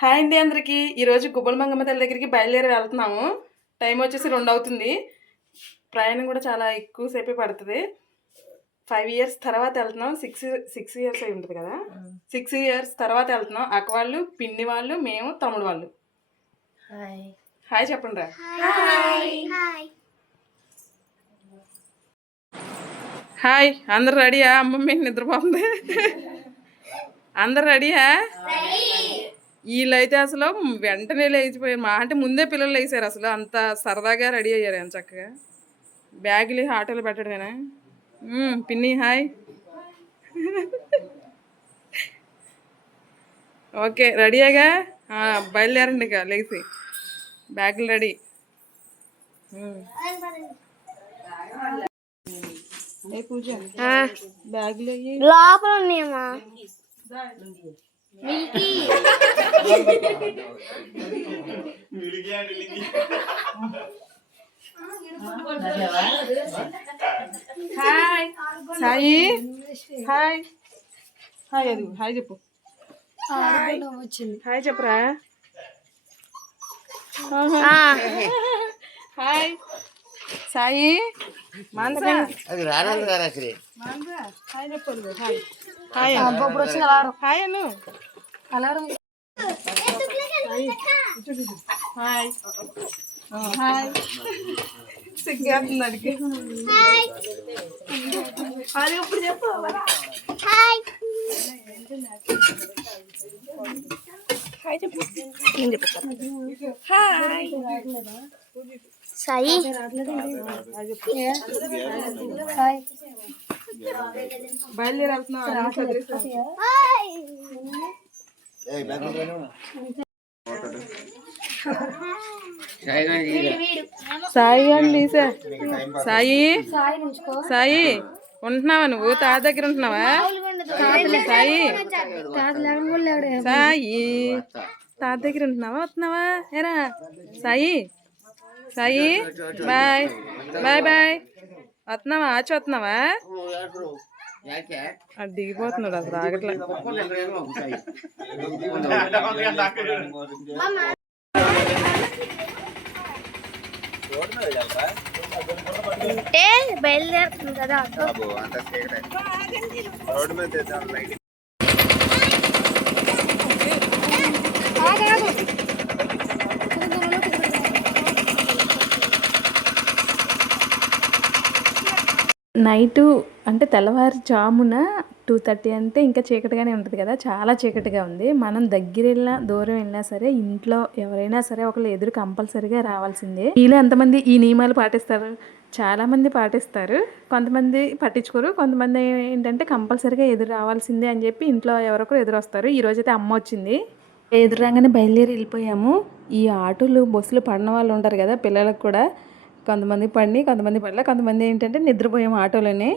Hi అండి అందరికీ. ఈరోజు గుబ్బల మంగమ్మ తల్లి దగ్గరికి బయలుదేరి వెళ్తున్నాము. టైం వచ్చేసి రెండు అవుతుంది. ప్రయాణం కూడా చాలా ఎక్కువసేపే పడుతుంది. ఫైవ్ ఇయర్స్ తర్వాత వెళ్తున్నాం. సిక్స్ సిక్స్ ఇయర్స్ అయి ఉంటుంది కదా? సిక్స్ ఇయర్స్ తర్వాత వెళ్తున్నాం. అక్క వాళ్ళు పిన్ని వాళ్ళు మేము తమ్ముడు వాళ్ళు. హాయ్ హాయ్ చెప్పండి రా. హాయ్ అందరు రెడీయా? అమ్మమ్మ నిద్రపోతుంది. అందరు రెడీయా? వీళ్ళైతే అసలు వెంటనే లేచిపోయారు. మా అంటే ముందే పిల్లలు లేచారు అసలు. అంత సరదాగా రెడీ అయ్యారు ఎంత చక్కగా. బ్యాగులు ఆటోలో పెట్టడమేనా? పిన్ని హాయ్. ఓకే రెడీయాగా ఆ, బయలుదేరండి ఇక లేచి. బ్యాగులు రెడీ. పూజ? బ్యాగులు లోపల ఉన్నాయమ్మా. హాయ్. సాయి. హాయ్. హాయ్ అది హాయ్ చెప్పు. వచ్చింది. హాయ్ చెప్పరా? హాయ్. సాయి. మాన్స. అది రానంది కదా శ్రీ మాన్స. హాయ్ చెప్పు హాయ్. హాయ్ ఇప్పుడు వచ్చింది అలారం హాయ్ అను అలారం హాయ్ హాయ్ సిగ్గేస్తుంది అడిగి అది ఇప్పుడు చెప్పు హాయ్ చెప్పు నేను చెప్తాను హాయ్ సాయి బయలుదేరి సాయి తీసా. సాయి? సాయి ఉంటున్నావా నువ్వు? తాత దగ్గర ఉంటున్నావా? సాయి సాయి తాత దగ్గర ఉంటున్నావా? వస్తున్నావా? ఏరా? Sai? Sai? Bye. Bye bye. వస్తున్నావా? ఆచి వస్తున్నావా? అది దిగిపోతున్నాడు అంటే బయలుదేరుతుంది కదా రోడ్డు మీద నైటు అంటే తెల్లవారుజామున టూ థర్టీ అంటే ఇంకా చీకటిగానే ఉంటుంది కదా చాలా చీకటిగా ఉంది. మనం దగ్గర వెళ్ళినా దూరం వెళ్ళినా సరే ఇంట్లో ఎవరైనా సరే ఒకళ్ళు ఎదురు కంపల్సరీగా రావాల్సిందే. వీళ్ళు ఎంతమంది ఈ నియమాలు పాటిస్తారు? చాలామంది పాటిస్తారు. కొంతమంది పట్టించుకోరు. కొంతమంది ఏంటంటే కంపల్సరీగా ఎదురు రావాల్సిందే అని చెప్పి ఇంట్లో ఎవరొకరు ఎదురు వస్తారు అయితే అమ్మ వచ్చింది. ఎదురు రాగానే బయలుదేరి వెళ్ళిపోయాము. ఈ ఆటోలు బస్సులు పడిన వాళ్ళు ఉంటారు కదా పిల్లలకు కూడా. కొంతమంది పడి కొంతమంది పడలే. కొంతమంది ఏంటంటే నిద్రపోయాము ఆటోలోనే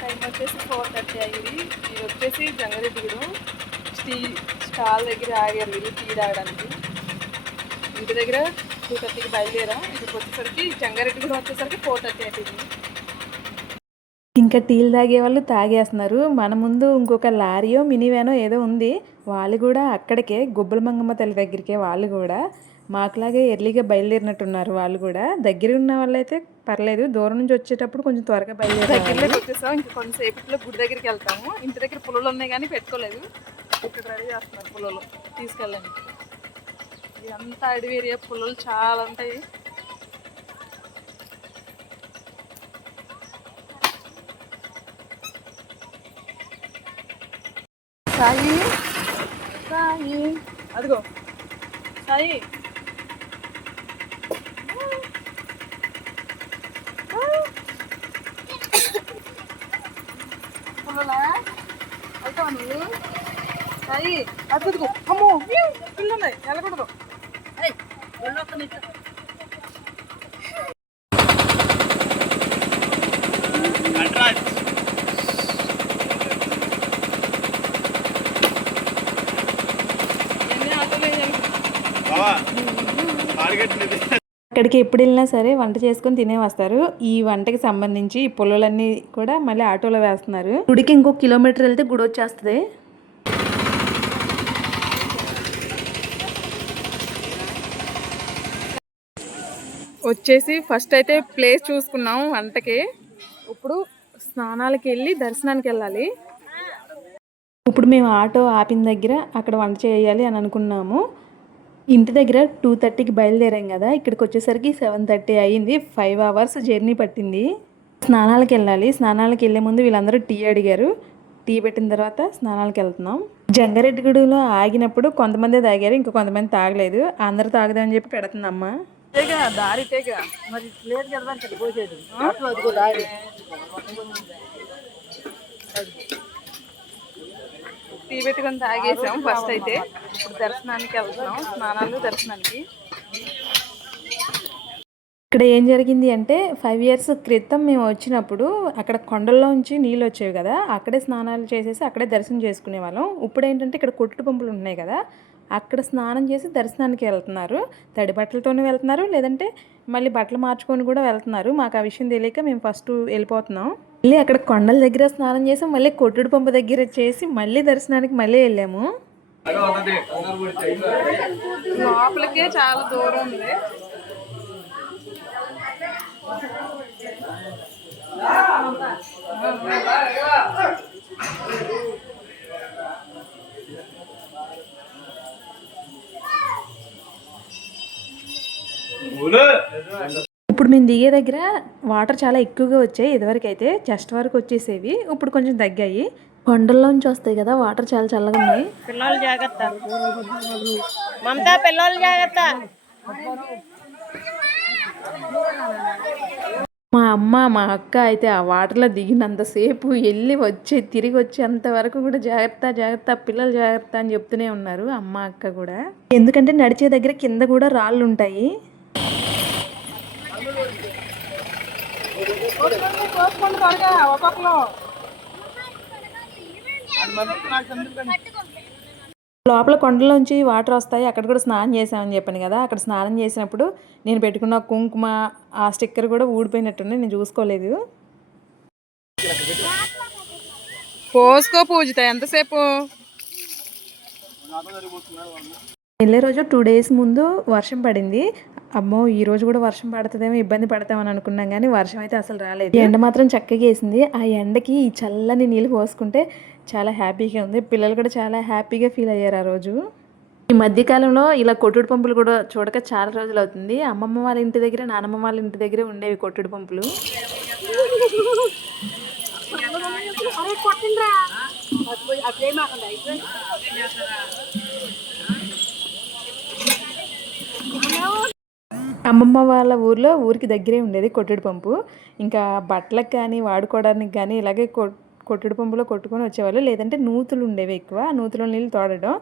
టైం వచ్చేసి ఫోర్ థర్టీ అయ్యింది ఇది వచ్చేసి జంగారెడ్డిగూడెం స్టీ స్టాల్ దగ్గర ఆగారు వీళ్ళు టీ తాగడానికి. ఇంటి దగ్గర టూ థర్టీకి బయలుదేరాం. ఇక్కడికి వచ్చేసరికి జంగారెడ్డిగూడెం వచ్చేసరికి ఫోర్ థర్టీ అయిపోయింది. ఇంకా టీలు తాగే వాళ్ళు తాగేస్తున్నారు. మన ముందు ఇంకొక లారీయో మినీ వ్యానో ఏదో ఉంది. వాళ్ళు కూడా అక్కడికే గుబ్బల మంగమ్మ తల్లి దగ్గరికే వాళ్ళు కూడా మాకులాగే ఎర్లీగా బయలుదేరినట్టున్నారు వాళ్ళు కూడా. దగ్గర ఉన్న వాళ్ళైతే పర్లేదు. దూరం నుంచి వచ్చేటప్పుడు కొంచెం త్వరగా బయలుదేరి దగ్గరలోకి వచ్చేసాం ఇంకా కొంతసేపట్లో గుడి దగ్గరికి వెళ్తాము. ఇంటి దగ్గర పుల్లలు ఉన్నాయి కానీ పెట్టుకోలేదు. ఇక్కడ రెడీ చేస్తున్నారు పుల్లలు తీసుకెళ్ళండి. ఇదంతా అడవి ఏరియా. పుల్లలు చాలా ఉంటాయి. సాయి. సాయి. అదిగో. సాయి. నువ్వు? సాయి. అదిగో అమ్మో. పిల్లలు ఉన్నాయి వెళ్ళకూడదు. ఏయ్, వెళ్ళు ఒక్క నిమిషం. అక్కడికి ఎప్పుడు వెళ్ళినా సరే వంట చేసుకొని తినే వస్తారు. ఈ వంటకి సంబంధించి ఈ పొలాలన్నీ కూడా మళ్ళీ ఆటోలో వేస్తున్నారు. గుడికి ఇంకో కిలోమీటర్ వెళ్తే గుడి వచ్చేస్తుంది. వచ్చేసి ఫస్ట్ అయితే ప్లేస్ చూసుకున్నాం వంటకి. ఇప్పుడు స్నానాలకి వెళ్ళి దర్శనానికి వెళ్ళాలి. ఇప్పుడు మేము ఆటో ఆపిన దగ్గర అక్కడ వంట చేయాలి అని అనుకున్నాము. ఇంటి దగ్గర టూ థర్టీకి బయలుదేరాం కదా ఇక్కడికి వచ్చేసరికి సెవెన్ థర్టీ అయ్యింది. ఫైవ్ అవర్స్ జర్నీ పట్టింది. స్నానాలకు వెళ్ళాలి. స్నానాలకు వెళ్ళే ముందు వీళ్ళందరూ టీ అడిగారు. టీ పెట్టిన తర్వాత స్నానాలకు వెళ్తున్నాం. జంగారెడ్డిగూడెంలో ఆగినప్పుడు కొంతమంది తాగారు ఇంకా కొంతమంది తాగలేదు. అందరూ తాగుదామని చెప్పి పెడుతుందమ్మ. దారి మరి లేదు కదా టీ పెట్టుకొని తాగేసాం ఫస్ట్ అయితే. ఇప్పుడు దర్శనానికి వెళ్తున్నాం. స్నానాలు దర్శనానికి. ఇక్కడ ఏం జరిగింది అంటే ఫైవ్ ఇయర్స్ క్రితం మేము వచ్చినప్పుడు అక్కడ కొండల్లోంచి నీళ్ళు వచ్చేవి కదా అక్కడే స్నానాలు చేసేసి అక్కడే దర్శనం చేసుకునే వాళ్ళం ఇప్పుడు ఏంటంటే ఇక్కడ కొట్టు పంపులు ఉన్నాయి కదా అక్కడ స్నానం చేసి దర్శనానికి వెళ్తున్నారు. తడి బట్టలతోనే వెళ్తున్నారు. లేదంటే మళ్ళీ బట్టలు మార్చుకొని కూడా వెళ్తున్నారు. మాకు ఆ విషయం తెలియక మేము ఫస్ట్ వెళ్ళిపోతున్నాం. మళ్ళీ అక్కడ కొండల దగ్గర స్నానం చేసి. మళ్ళీ కొట్టుడు పంపు దగ్గర చేసి మళ్ళీ దర్శనానికి మళ్ళీ వెళ్ళాము. లోపలికే చాలా దూరం ఉంది. ఇప్పుడు మేము దిగే దగ్గర వాటర్ చాలా ఎక్కువగా వచ్చాయి. ఇదివరకు అయితే చెస్ట్ వరకు వచ్చేసేవి. ఇప్పుడు కొంచెం తగ్గాయి. కొండల్లోంచి వస్తాయి కదా వాటర్ చాలా చల్లగా ఉన్నాయి. పిల్లలు జాగ్రత్త. మమతా పిల్లలు జాగ్రత్త. మా అమ్మ మా అక్క అయితే ఆ వాటర్లో దిగినంతసేపు వెళ్ళి వచ్చి తిరిగి వచ్చేంత వరకు కూడా జాగ్రత్త జాగ్రత్త పిల్లలు జాగ్రత్త అని చెప్తూనే ఉన్నారు. అమ్మ అక్క కూడా. ఎందుకంటే నడిచే దగ్గర కింద కూడా రాళ్ళు ఉంటాయి. లోపల కొండలోంచి వాటర్ వస్తాయి. అక్కడ కూడా స్నానం చేసామని చెప్పాను కదా. అక్కడ స్నానం చేసినప్పుడు నేను పెట్టుకున్న కుంకుమ ఆ స్టిక్కర్ కూడా ఊడిపోయినట్టుంది నేను చూసుకోలేదు. పోసుకో పూజిత ఎంతసేపు? వెళ్ళే రోజు టూ డేస్ ముందు వర్షం పడింది. అమ్మో ఈ రోజు కూడా వర్షం పడుతుందేమో ఇబ్బంది పడతామని అనుకున్నాం కానీ వర్షం అయితే అసలు రాలేదు. ఎండ మాత్రం చక్కగా వేసింది. ఆ ఎండకి ఈ చల్లని నీళ్ళు పోసుకుంటే చాలా హ్యాపీగా ఉంది. పిల్లలు కూడా చాలా హ్యాపీగా ఫీల్ అయ్యారు ఆ రోజు. ఈ మధ్యకాలంలో ఇలా కొట్టుడు పంపులు కూడా చూడక చాలా రోజులు అవుతుంది. అమ్మమ్మ వాళ్ళ ఇంటి దగ్గర నానమ్మ వాళ్ళ ఇంటి దగ్గర ఉండేవి కొట్టుడు పంపులు. అమ్మమ్మ వాళ్ళ ఊర్లో ఊరికి దగ్గరే ఉండేది కొట్టుడు పంపు. ఇంకా బట్టలకు కానీ వాడుకోవడానికి కానీ ఇలాగే కొ కొట్టుడు పంపులో కొట్టుకొని వచ్చేవాళ్ళు. లేదంటే నూతులు ఉండేవి ఎక్కువ. నూతులో నీళ్ళు తోడడం.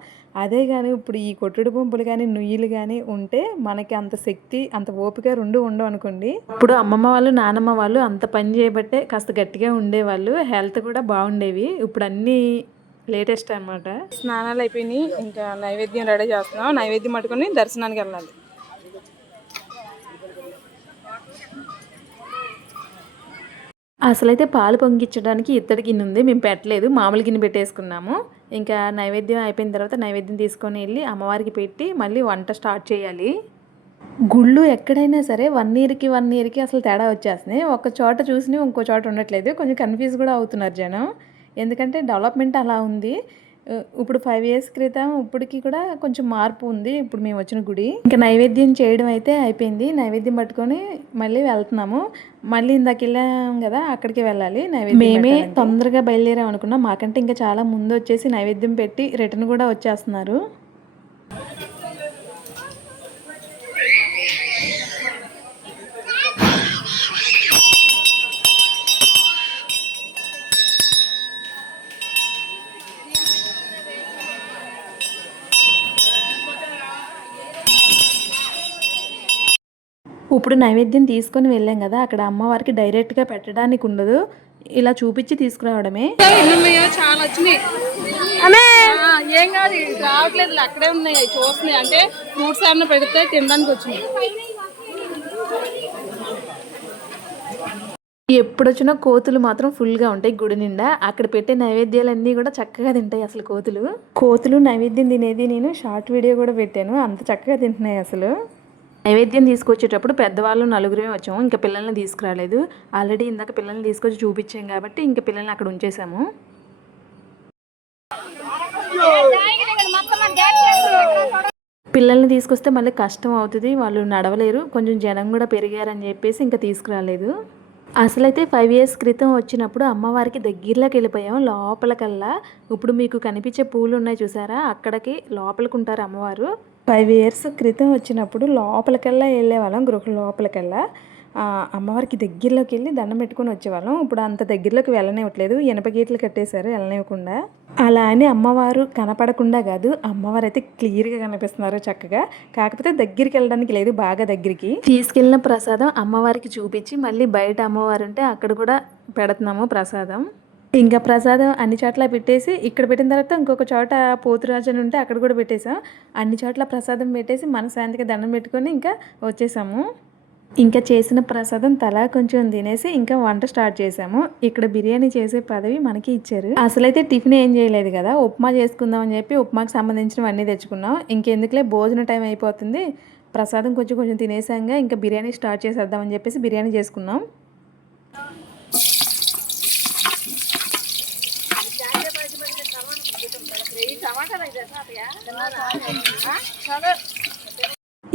అదే కానీ ఇప్పుడు ఈ కొట్టుడు పంపులు కానీ నుయ్యిలు కానీ ఉంటే మనకి అంత శక్తి అంత ఓపిక రెండు ఉండవు అనుకోండి. ఇప్పుడు అమ్మమ్మ వాళ్ళు నానమ్మ వాళ్ళు అంత పని చేయబట్టే కాస్త గట్టిగా ఉండేవాళ్ళు. హెల్త్ కూడా బాగుండేవి. ఇప్పుడు అన్నీ లేటెస్ట్ అన్నమాట. స్నానాలు అయిపోయినాయి. ఇంకా నైవేద్యం రెడీ చేస్తున్నాం. నైవేద్యం పట్టుకొని దర్శనానికి వెళ్ళాలి. అసలైతే పాలు పొంగిచ్చడానికి ఇత్తడి గిన్నె ఉంది మేము పెట్టలేదు మామూలు గిన్నె పెట్టేసుకున్నాము. ఇంకా నైవేద్యం అయిపోయిన తర్వాత నైవేద్యం తీసుకొని వెళ్ళి అమ్మవారికి పెట్టి మళ్ళీ వంట స్టార్ట్ చేయాలి. గుళ్ళు ఎక్కడైనా సరే వన్ ఇయర్కి వన్ ఇయర్కి అసలు తేడా వచ్చేస్తున్నాయి. ఒక చోట చూసి ఇంకో చోట ఉండట్లేదు. కొంచెం కన్ఫ్యూజ్ కూడా అవుతున్నారు జనం. ఎందుకంటే డెవలప్మెంట్ అలా ఉంది. ఇప్పుడు ఫైవ్ ఇయర్స్ క్రితం ఇప్పటికి కూడా కొంచెం మార్పు ఉంది. ఇప్పుడు మేము వచ్చిన గుడి. ఇంకా నైవేద్యం చేయడం అయితే అయిపోయింది. నైవేద్యం పట్టుకొని మళ్ళీ వెళ్తున్నాము. మళ్ళీ ఇందాక వెళ్ళాం కదా అక్కడికి వెళ్ళాలి. నైవేద్యం మేమే తొందరగా బయలుదేరాం అనుకున్నాం మాకంటే ఇంకా చాలా ముందు వచ్చేసి నైవేద్యం పెట్టి రిటర్న్ కూడా వచ్చేస్తున్నారు. ఇప్పుడు నైవేద్యం తీసుకొని వెళ్ళాం కదా అక్కడ అమ్మవారికి డైరెక్ట్గా పెట్టడానికి ఉండదు. ఇలా చూపించి తీసుకురావడమే. చాలా వచ్చినాయి ఏం కాదు రావట్లేదు అక్కడే ఉన్నాయి చూస్తున్నాయి. అంటే ఫ్రూట్స్ ఏమైనా పెడితే తినడానికి వచ్చినాయి. ఎప్పుడు వచ్చినా కోతులు మాత్రం ఫుల్గా ఉంటాయి గుడి నిండా. అక్కడ పెట్టే నైవేద్యాలన్నీ కూడా చక్కగా తింటాయి అసలు కోతులు. కోతులు నైవేద్యం తినేది నేను షార్ట్ వీడియో కూడా పెట్టాను అంత చక్కగా తింటున్నాయి అసలు. నైవేద్యం తీసుకొచ్చేటప్పుడు పెద్దవాళ్ళు నలుగురే వచ్చాము. ఇంకా పిల్లల్ని తీసుకురాలేదు. ఆల్రెడీ ఇందాక పిల్లల్ని తీసుకొచ్చి చూపించాం కాబట్టి ఇంకా పిల్లల్ని అక్కడ ఉంచేసాము. పిల్లల్ని తీసుకొస్తే మళ్ళీ కష్టం అవుతుంది. వాళ్ళు నడవలేరు. కొంచెం జనం కూడా పెరిగారని చెప్పేసి ఇంకా తీసుకురాలేదు. అసలైతే ఫైవ్ ఇయర్స్ క్రితం వచ్చినప్పుడు అమ్మవారికి దగ్గరలోకి వెళ్ళిపోయాం లోపలికల్లా ఇప్పుడు మీకు కనిపించే పూలు ఉన్నాయి చూసారా? అక్కడికి లోపలికి ఉంటారు అమ్మవారు. ఫైవ్ ఇయర్స్ క్రితం వచ్చినప్పుడు లోపలికల్లా వెళ్ళేవాళ్ళం గృహ లోపలికల్లా. అమ్మవారికి దగ్గరలోకి వెళ్ళి దండం పెట్టుకొని వచ్చేవాళ్ళం. ఇప్పుడు అంత దగ్గరలోకి వెళ్ళనివ్వట్లేదు. ఇనప గేట్లు కట్టేశారు వెళ్ళనివ్వకుండా. అలా అని అమ్మవారు కనపడకుండా కాదు అమ్మవారు అయితే క్లియర్గా కనిపిస్తున్నారు చక్కగా. కాకపోతే దగ్గరికి వెళ్ళడానికి లేదు బాగా దగ్గరికి. తీసుకెళ్ళిన ప్రసాదం అమ్మవారికి చూపించి మళ్ళీ బయట అమ్మవారు ఉంటే అక్కడ కూడా పెడుతున్నాము ప్రసాదం. ఇంకా ప్రసాదం అన్ని చోట్ల పెట్టేసి ఇక్కడ పెట్టిన తర్వాత ఇంకొక చోట పోతురాజు అని ఉంటే అక్కడ కూడా పెట్టేసాం అన్ని చోట్ల ప్రసాదం పెట్టేసి మనశాంతిగా దండం పెట్టుకొని ఇంకా వచ్చేసాము. ఇంకా చేసిన ప్రసాదం తలా కొంచెం తినేసి ఇంకా వంట స్టార్ట్ చేసాము ఇక్కడ బిర్యానీ చేసే పదవి మనకి ఇచ్చారు. అసలైతే టిఫిన్ ఏం చేయలేదు కదా ఉప్మా చేసుకుందాం అని చెప్పి ఉప్మాకి సంబంధించినవన్నీ తెచ్చుకున్నాం. ఇంకెందుకులే భోజన టైం అయిపోతుంది. ప్రసాదం కొంచెం కొంచెం తినేసాంగా ఇంకా బిర్యానీ స్టార్ట్ చేసేద్దామని చెప్పేసి బిర్యానీ చేసుకున్నాం.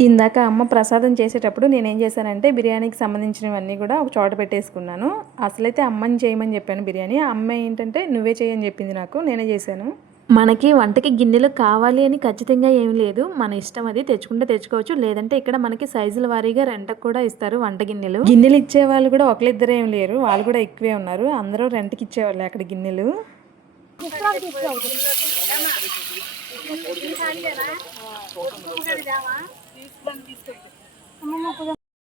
ఇందాక అమ్మ ప్రసాదం చేసేటప్పుడు నేనేం చేశానంటే బిర్యానీకి సంబంధించినవన్నీ కూడా ఒక చోట పెట్టేసుకున్నాను. అసలైతే అమ్మని చేయమని చెప్పాను బిర్యానీ. ఆ అమ్మ ఏంటంటే నువ్వే చేయని చెప్పింది నాకు. నేనే చేశాను. మనకి వంటకి గిన్నెలు కావాలి అని ఖచ్చితంగా ఏం లేదు. మన ఇష్టం అది తెచ్చుకుంటే తెచ్చుకోవచ్చు. లేదంటే ఇక్కడ మనకి సైజుల వారీగా రెంట్కి కూడా ఇస్తారు వంట గిన్నెలు. గిన్నెలు ఇచ్చే వాళ్ళు కూడా ఒకరిద్దరే ఏం లేరు. వాళ్ళు కూడా ఎక్కువే ఉన్నారు. అందరూ రెంట్కి ఇచ్చేవాళ్ళు అక్కడ గిన్నెలు.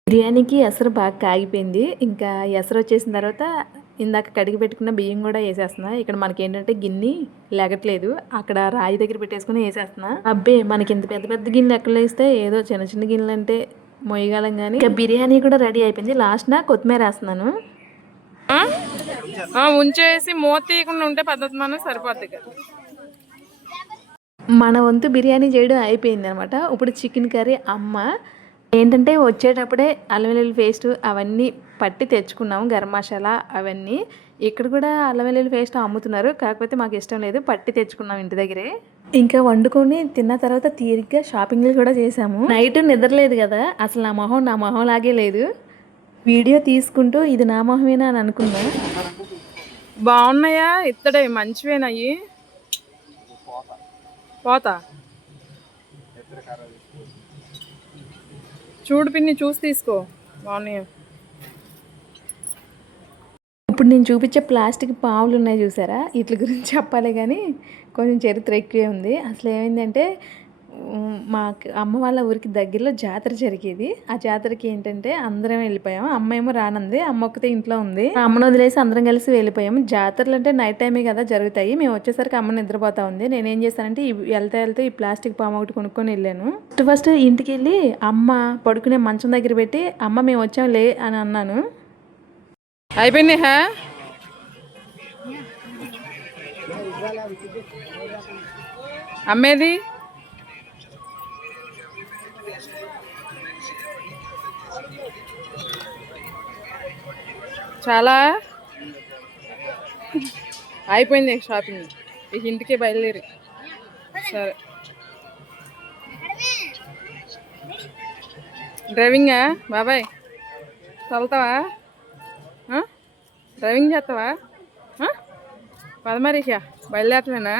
బిర్యానీకి ఎసరు బాగా కాగిపోయింది. ఇంకా ఎసరు వచ్చేసిన తర్వాత ఇందాక కడిగి పెట్టుకున్న బియ్యం కూడా వేసేస్తున్నా. ఇక్కడ మనకి ఏంటంటే గిన్నె లెగట్లేదు. అక్కడ రాయి దగ్గర పెట్టేసుకుని వేసేస్తున్నా. అబ్బే మనకి ఇంత పెద్ద పెద్ద గిన్నెలు ఎక్కడ వేస్తే ఏదో చిన్న చిన్న గిన్నెలు అంటే మొయ్యగలం కానీ ఇంకా బిర్యానీ కూడా రెడీ అయిపోయింది. లాస్ట్ నా కొత్తిమీర వేస్తున్నాను. ఉంచేసి మూత తీయకుండా ఉంటే పద్ధతి మనం సరిపోతుంది కదా మన వంతు బిర్యానీ చేయడం అయిపోయింది అనమాట ఇప్పుడు చికెన్ కర్రీ అమ్మ. ఏంటంటే వచ్చేటప్పుడే అల్లం వెల్లుల్లి పేస్ట్ అవన్నీ పట్టి తెచ్చుకున్నాము గరం మసాలా అవన్నీ. ఇక్కడ కూడా అల్లం వెల్లుల్లి పేస్ట్ అమ్ముతున్నారు. కాకపోతే మాకు ఇష్టం లేదు పట్టి తెచ్చుకున్నాం ఇంటి దగ్గరే. ఇంకా వండుకొని తిన్న తర్వాత తీరిగ్గా షాపింగ్లు కూడా చేసాము నైట్ నిద్రలేదు కదా అసలు నా మొహం నా మొహం లాగే లేదు. వీడియో తీసుకుంటూ ఇది నా మొహమేనా అని అనుకున్నా. బాగున్నాయా? ఇత్తడే మంచివేనాయి పోతా. చూడు పిన్ని చూసి తీసుకో. మార్నింగ్ ఇప్పుడు నేను చూపించే ప్లాస్టిక్ పావులు ఉన్నాయి చూసారా? వీటి గురించి చెప్పాలి కానీ కొంచెం చరిత్ర ఎక్కువే ఉంది. అసలు ఏమైందంటే మా అమ్మ వాళ్ళ ఊరికి దగ్గరలో జాతర జరిగేది. ఆ జాతరకి ఏంటంటే అందరం వెళ్ళిపోయాము. అమ్మ ఏమో రానంది. అమ్మ ఒక్కతే ఇంట్లో ఉంది. అమ్మను వదిలేసి అందరం కలిసి వెళ్ళిపోయాము. జాతరలు అంటే నైట్ టైమే కదా జరుగుతాయి. మేము వచ్చేసరికి అమ్మ నిద్రపోతా ఉంది. నేనేం చేశానంటే ఈ వెళ్తా వెళ్తే ఈ ప్లాస్టిక్ పాము ఒకటి కొనుక్కొని వెళ్ళాను. ఫస్ట్ ఫస్ట్ ఇంటికి వెళ్ళి అమ్మ పడుకునే మంచం దగ్గర పెట్టి అమ్మ మేము వచ్చాం లే అని అన్నాను. అయిపోయింది హా? అమ్మేది? చాలా అయిపోయింది షాపింగ్ ఇక ఇంటికి బయలుదేరి. సరే. డ్రైవింగా బాబాయ్. చల్తావా? డ్రైవింగ్ చేస్తావా? ఆ? పద మరి. ఇక బయలుదేరటమేనా?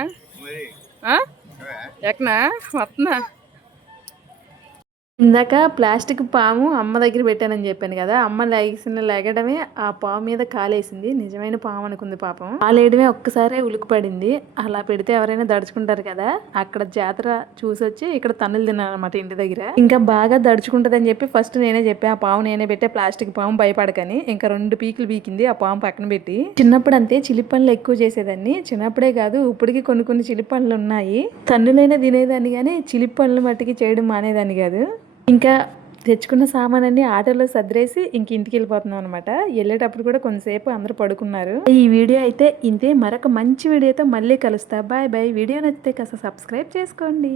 ఎక్కనా? వస్తున్నా. ఇందాక ప్లాస్టిక్ పాము అమ్మ దగ్గర పెట్టానని చెప్పాను కదా అమ్మ లేచిన లేగడమే ఆ పాము మీద కాలేసింది. నిజమైన పాము అనుకుంది పాపం. కాలేయడమే ఒక్కసారే ఉలికిపడింది. అలా పెడితే ఎవరైనా దడుచుకుంటారు కదా అక్కడ జాతర చూసొచ్చి ఇక్కడ తన్నులు తిన్నానమాట ఇంటి దగ్గర. ఇంకా బాగా దడుచుకుంటుందని చెప్పి ఫస్ట్ నేనే చెప్పా ఆ పాము నేనే పెట్టే ప్లాస్టిక్ పాము భయపడకని. ఇంకా రెండు పీకులు పీకింది ఆ పాము పక్కన పెట్టి. చిన్నప్పుడు అంతే చిలి పనులు ఎక్కువ చేసేదాన్ని. చిన్నప్పుడే కాదు ఇప్పటికి కొన్ని కొన్ని చిలి పనులు ఉన్నాయి. తన్నులైనా తినేదాన్ని కానీ చిలిపి పనులు మట్టికి చేయడం మానేదాన్ని కాదు. ఇంకా తెచ్చుకున్న సామానాన్ని ఆటోలో సర్దిరేసి ఇంక ఇంటికి వెళ్ళిపోతున్నాం అనమాట వెళ్ళేటప్పుడు కూడా కొంతసేపు అందరూ పడుకున్నారు. ఈ వీడియో అయితే ఇంతే. మరొక మంచి వీడియోతో మళ్ళీ కలుస్తా. Bye bye. వీడియో నచ్చితే కాస్త సబ్స్క్రైబ్ చేసుకోండి.